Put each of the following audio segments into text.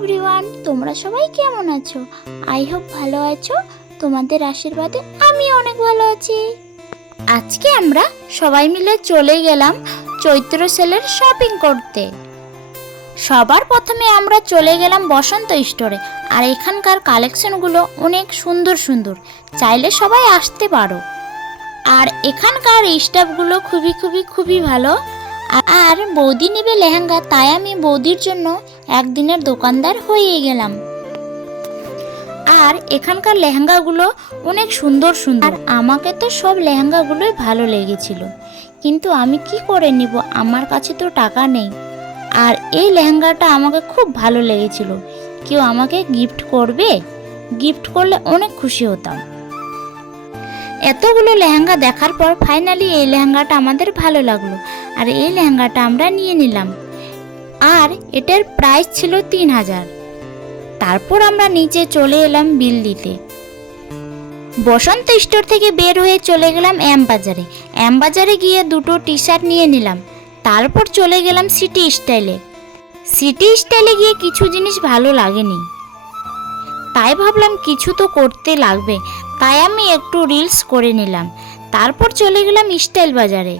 Everyone, তোমরা সবাই কেমন আছো? আই হোপ ভালো আছো। তোমাদের আশীর্বাদে আমি অনেক ভালো আছি। আজকে আমরা সবাই মিলে চলে গেলাম চৈত্র সেলের শপিং করতে। সবার প্রথমে আমরা চলে গেলাম বসন্ত স্টোরে। আর এখানকার কালেকশনগুলো অনেক সুন্দর সুন্দর, চাইলে সবাই আসতে পারো। আর এখানকার স্টাফগুলো খুবই ভালো। আর বৌদি নেবে লেহেঙ্গা, তাই আমি বৌদির জন্য একদিনের দোকানদার হয়ে গেলাম। আর এখানকার লেহেঙ্গাগুলো অনেক সুন্দর সুন্দর। আমাকে তো সব লেহেঙ্গাগুলোই ভালো লেগেছিল, কিন্তু আমি কি করে নিব, আমার কাছে তো টাকা নেই। আর এই লেহেঙ্গাটা আমাকে খুব ভালো লেগেছিল। কেউ আমাকে গিফট করবে? গিফট করলে অনেক খুশি হতাম। এতগুলো লেহেঙ্গা দেখার পর ফাইনালি এই লেহেঙ্গাটা আমাদের ভালো লাগলো, আর এই লেহেঙ্গাটা আমরা নিয়ে নিলাম। আর এটার প্রাইস ছিল 3000। তারপর আমরা নিচে চলে এলাম বিল দিতে। বসন্ত স্টোর থেকে বের হয়ে চলে গেলাম এম বাজারে। এম বাজারে গিয়ে দুটো টি শার্ট নিয়ে নিলাম। তারপর চলে গেলাম সিটি স্টাইলে। সিটি স্টাইলে গিয়ে কিছু জিনিস ভালো লাগেনি, তাই ভাবলাম কিছু তো করতে লাগবে, তাই আমি একটু রিলস করে নিলাম। তারপর চলে গেলাম স্টাইল বাজারে।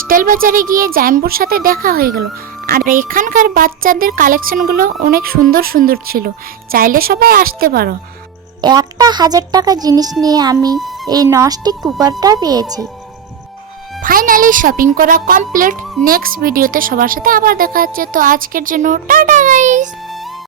স্টাইল বাজারে গিয়ে জাইম্বুর সাথে দেখা হয়ে গেল। আর এখানকার বাচ্চাদের কালেকশনগুলো অনেক সুন্দর সুন্দর ছিল, চাইলে সবাই আসতে পারো। একটা 1000 টাকা জিনিস নিয়ে আমি এই ননস্টিক কুকারটা পেয়েছি। ফাইনালি শপিং করা কমপ্লিট। নেক্সট ভিডিওতে সবার সাথে আবার দেখা হচ্ছে। তো আজকের জন্য টাটা গাইস।